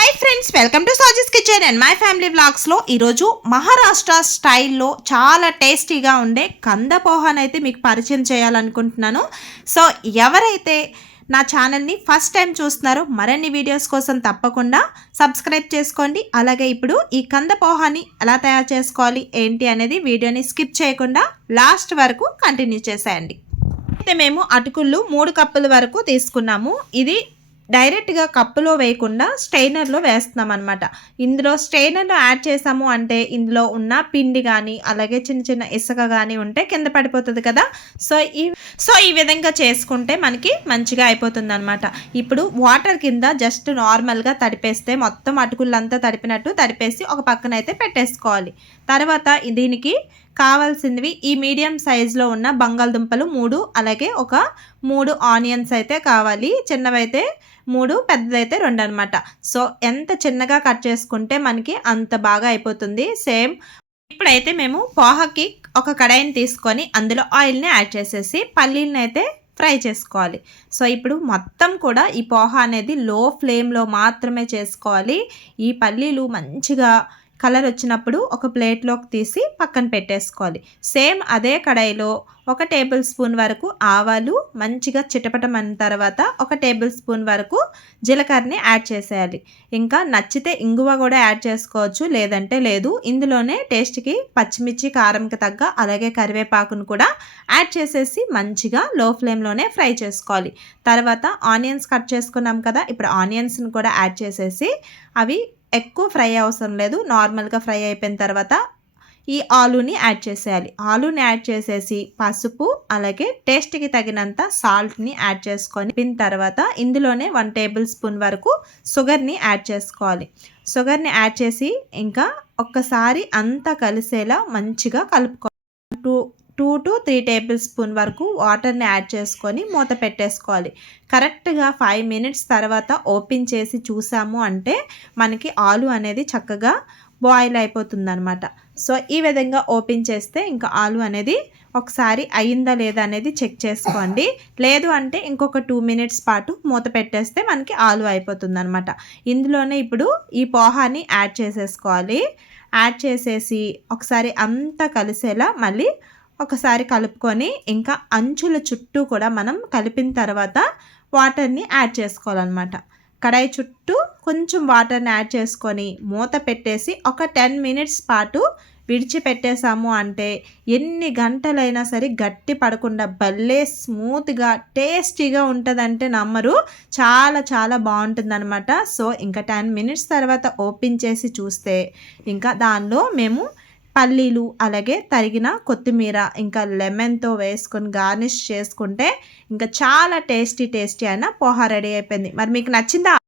Hi friends, welcome to Saji's kitchen and my family వ్లాగ్స్లో ఈరోజు మహారాష్ట్ర స్టైల్లో చాలా టేస్టీగా ఉండే కంద పోహాని అయితే మీకు పరిచయం చేయాలనుకుంటున్నాను. సో ఎవరైతే నా ఛానల్ని ఫస్ట్ టైం చూస్తున్నారో మరిన్ని వీడియోస్ కోసం తప్పకుండా సబ్స్క్రైబ్ చేసుకోండి. అలాగే ఇప్పుడు ఈ కంద పోహాని ఎలా తయారు చేసుకోవాలి ఏంటి అనేది వీడియోని స్కిప్ చేయకుండా లాస్ట్ వరకు కంటిన్యూ చేసేయండి. అయితే మేము అటుకులు 3 కప్పుల వరకు తీసుకున్నాము. ఇది డైరెక్ట్గా కప్పులో వేయకుండా స్ట్రైనర్లో వేస్తున్నాం అనమాట. ఇందులో స్ట్రైనర్లో యాడ్ చేసాము అంటే ఇందులో ఉన్న పిండి కానీ అలాగే చిన్న చిన్న ఇసుక కానీ ఉంటే కింద పడిపోతుంది కదా. సో ఈ విధంగా చేసుకుంటే మనకి మంచిగా అయిపోతుంది అనమాట. ఇప్పుడు వాటర్ కింద జస్ట్ నార్మల్గా తడిపేస్తే మొత్తం అటుకులంతా తడిపినట్టు తడిపేసి ఒక పక్కన అయితే పెట్టేసుకోవాలి. తర్వాత దీనికి కావాల్సినవి ఈ మీడియం సైజులో ఉన్న బంగాళదుంపలు 3, అలాగే ఒక 3 ఆనియన్స్ అయితే కావాలి. చిన్నవైతే 3, పెద్దదైతే 2 అనమాట. సో ఎంత చిన్నగా కట్ చేసుకుంటే మనకి అంత బాగా అయిపోతుంది. సేమ్ ఇప్పుడైతే మేము పోహాకి ఒక కడాయిని తీసుకొని అందులో ఆయిల్ని యాడ్ చేసేసి పల్లీలను అయితే ఫ్రై చేసుకోవాలి. సో ఇప్పుడు మొత్తం కూడా ఈ పోహా అనేది లో ఫ్లేమ్లో మాత్రమే చేసుకోవాలి. ఈ పల్లీలు మంచిగా కలర్ వచ్చినప్పుడు ఒక ప్లేట్లోకి తీసి పక్కన పెట్టేసుకోవాలి. సేమ్ అదే కడాయిలో 1 టేబుల్ స్పూన్ వరకు ఆవాలు మంచిగా చిటపటమన్న తర్వాత 1 టేబుల్ స్పూన్ వరకు జీలకర్రని యాడ్ చేసేయాలి. ఇంకా నచ్చితే ఇంగువ కూడా యాడ్ చేసుకోవచ్చు, లేదంటే లేదు. ఇందులోనే టేస్ట్కి పచ్చిమిర్చి కారంకి తగ్గ అలాగే కరివేపాకును కూడా యాడ్ చేసేసి మంచిగా లో ఫ్లేమ్లోనే ఫ్రై చేసుకోవాలి. తర్వాత ఆనియన్స్ కట్ చేసుకున్నాం కదా, ఇప్పుడు ఆనియన్స్ని కూడా యాడ్ చేసేసి అవి ఎక్కువ ఫ్రై అవసరం లేదు, నార్మల్గా ఫ్రై అయిపోయిన తర్వాత ఈ ఆలూని యాడ్ చేసేయాలి. ఆలూని యాడ్ చేసేసి పసుపు అలాగే టేస్ట్కి తగినంత సాల్ట్ని యాడ్ చేసుకొని తర్వాత ఇందులోనే 1 టేబుల్ స్పూన్ వరకు షుగర్ని యాడ్ చేసుకోవాలి. షుగర్ని యాడ్ చేసి ఇంకా ఒక్కసారి అంతా కలిసేలా మంచిగా కలుపుకోవాలి. 2 to 3 టేబుల్ స్పూన్ వరకు వాటర్ని యాడ్ చేసుకొని మూత పెట్టేసుకోవాలి. కరెక్ట్గా 5 మినిట్స్ తర్వాత ఓపెన్ చేసి చూసాము అంటే మనకి ఆలు అనేది చక్కగా బాయిల్ అయిపోతుందన్నమాట. సో ఈ విధంగా ఓపెన్ చేస్తే ఇంకా ఆలు అనేది ఒకసారి అయిందా లేదా అనేది చెక్ చేసుకోండి. లేదు అంటే ఇంకొక 2 మినిట్స్ పాటు మూత పెట్టేస్తే మనకి ఆలు అయిపోతుందన్నమాట. ఇందులోనే ఇప్పుడు ఈ పోహాని యాడ్ చేసేసుకోవాలి. యాడ్ చేసేసి ఒకసారి అంతా కలిసేలా మళ్ళీ ఒకసారి కలుపుకొని ఇంకా అంచుల చుట్టూ కూడా మనం కలిపిన తర్వాత వాటర్ని యాడ్ చేసుకోవాలన్నమాట. కడాయి చుట్టూ కొంచెం వాటర్ని యాడ్ చేసుకొని మూత పెట్టేసి ఒక 10 మినిట్స్ పాటు విడిచిపెట్టేసాము అంటే ఎన్ని గంటలైనా సరే గట్టి పడకుండా భలే స్మూత్గా టేస్టీగా ఉంటుందంటే నమ్మరు, చాలా చాలా బాగుంటుందన్నమాట. సో ఇంకా 10 మినిట్స్ తర్వాత ఓపెన్ చేసి చూస్తే ఇంకా దానిలో మేము పల్లీలు అలాగే తరిగిన కొత్తిమీర ఇంకా లెమన్తో వేసుకొని గార్నిష్ చేసుకుంటే ఇంకా చాలా టేస్టీ అయిన పోహా రెడీ అయిపోయింది. మరి మీకు నచ్చిందా?